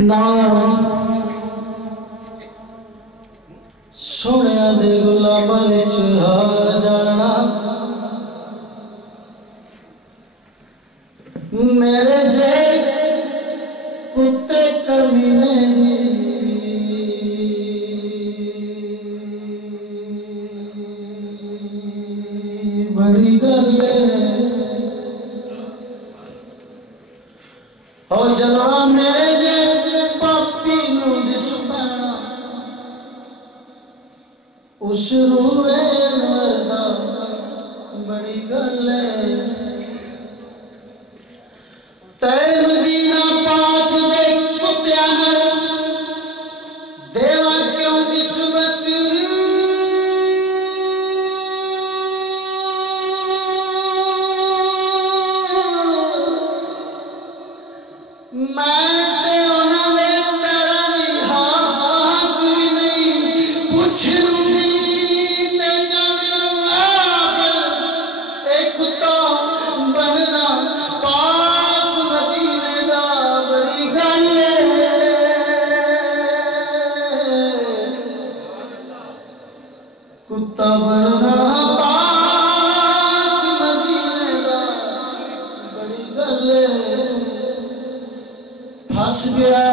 ना सोनिया दे गुलामां विच आ जाना मेरे जे कुत्ते कमीने दी बड़ी गल हो जना मेरे जे पापी नू दिस पैना उस रूए मरदा बड़ी गल तै मदीना पाक दे कुत्तियां नाल देवा क्यों निस्बत मैं ते उन्हां दे पैरां दी हाक भी नहीं पुछ लूंगी ते जान लूंगा एक कुत्ता बनना पाक मदीने दा बड़ी गल कुत्ता बनना पाक मदीने दा बड़ी गल फस गया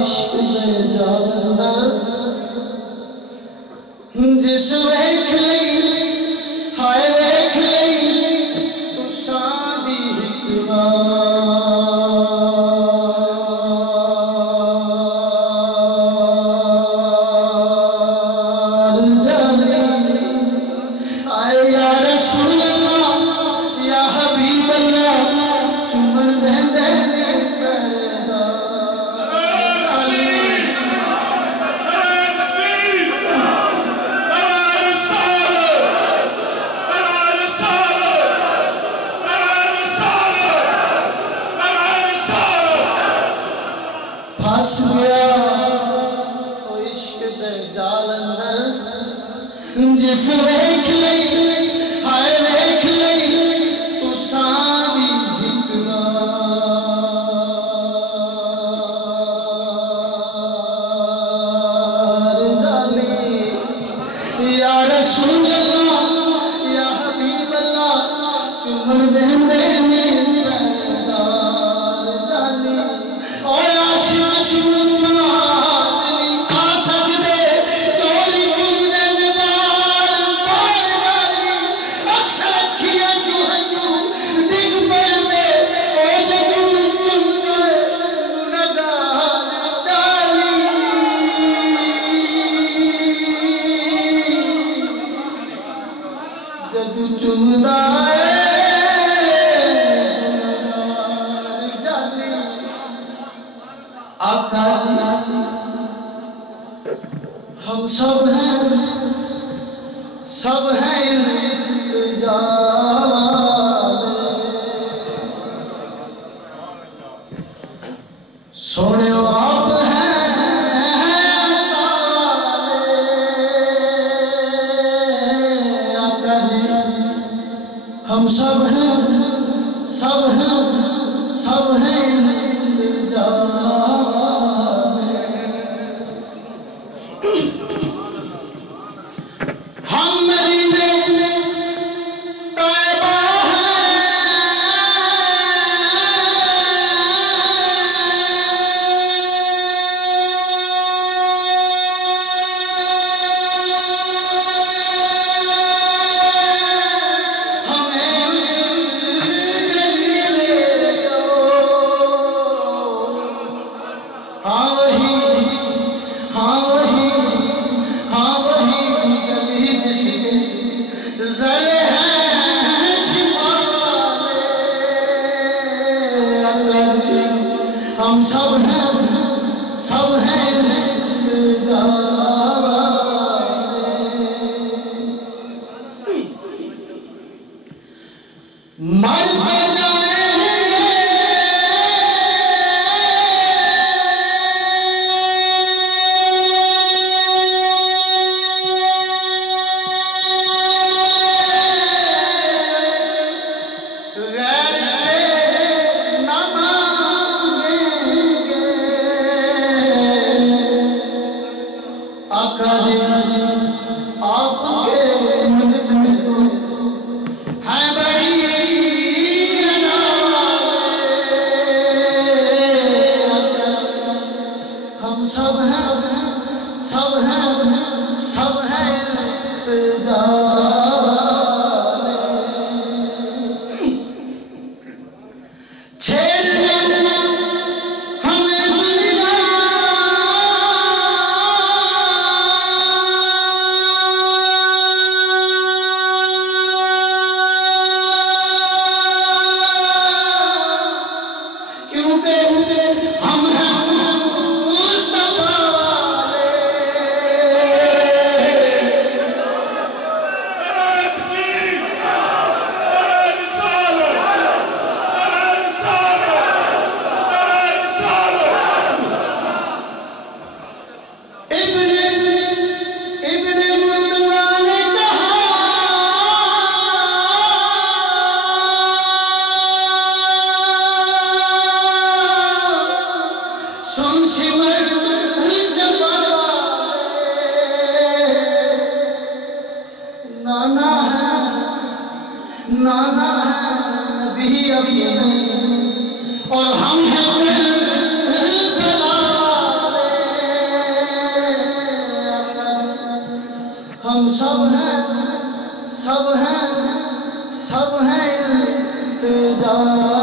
इश्क दे जाल अंदर जिस वेख लई हाय वेख लई तुसां दी हिक वार जाने आए या रसूल अल्लाह या हबीब अल्लाह चुमन देंदे ने परदा फस गया ओ इश्क दे जाल अंदर जिस वेख लई हाय वेख लई तुसां दी हिक वार जाने या रसूल अल्लाह या हबीब अल्लाह चुमन देंदे ने परदार जाने ओ आशिक चुमन नहीं आ सकदे चोली चुमदे ने बार गाली अखर अखियां जो हजू डिग पैंदे ओ जदू चुमदे गुनहगार चाली जदू चुमदा आका जी हम सब हैं इल्तिजा सोने आप हैं आका जी हम सब हैं इल्तिजा हम मदीने तैयबा हमें उस गली ले जाओ हाँ वही गली जिसमें ज़रे हैं शिफा वाले हम सब हैं इल्तिजा वाले मरते गैर से न क्योंकि हम हैं मुस्तफा वाले। इब्ने मुतल्ला ने कहा सुन सिमर जबा नाना है नबी अभी नहीं और हम हैं हम सब हैं इंतजार।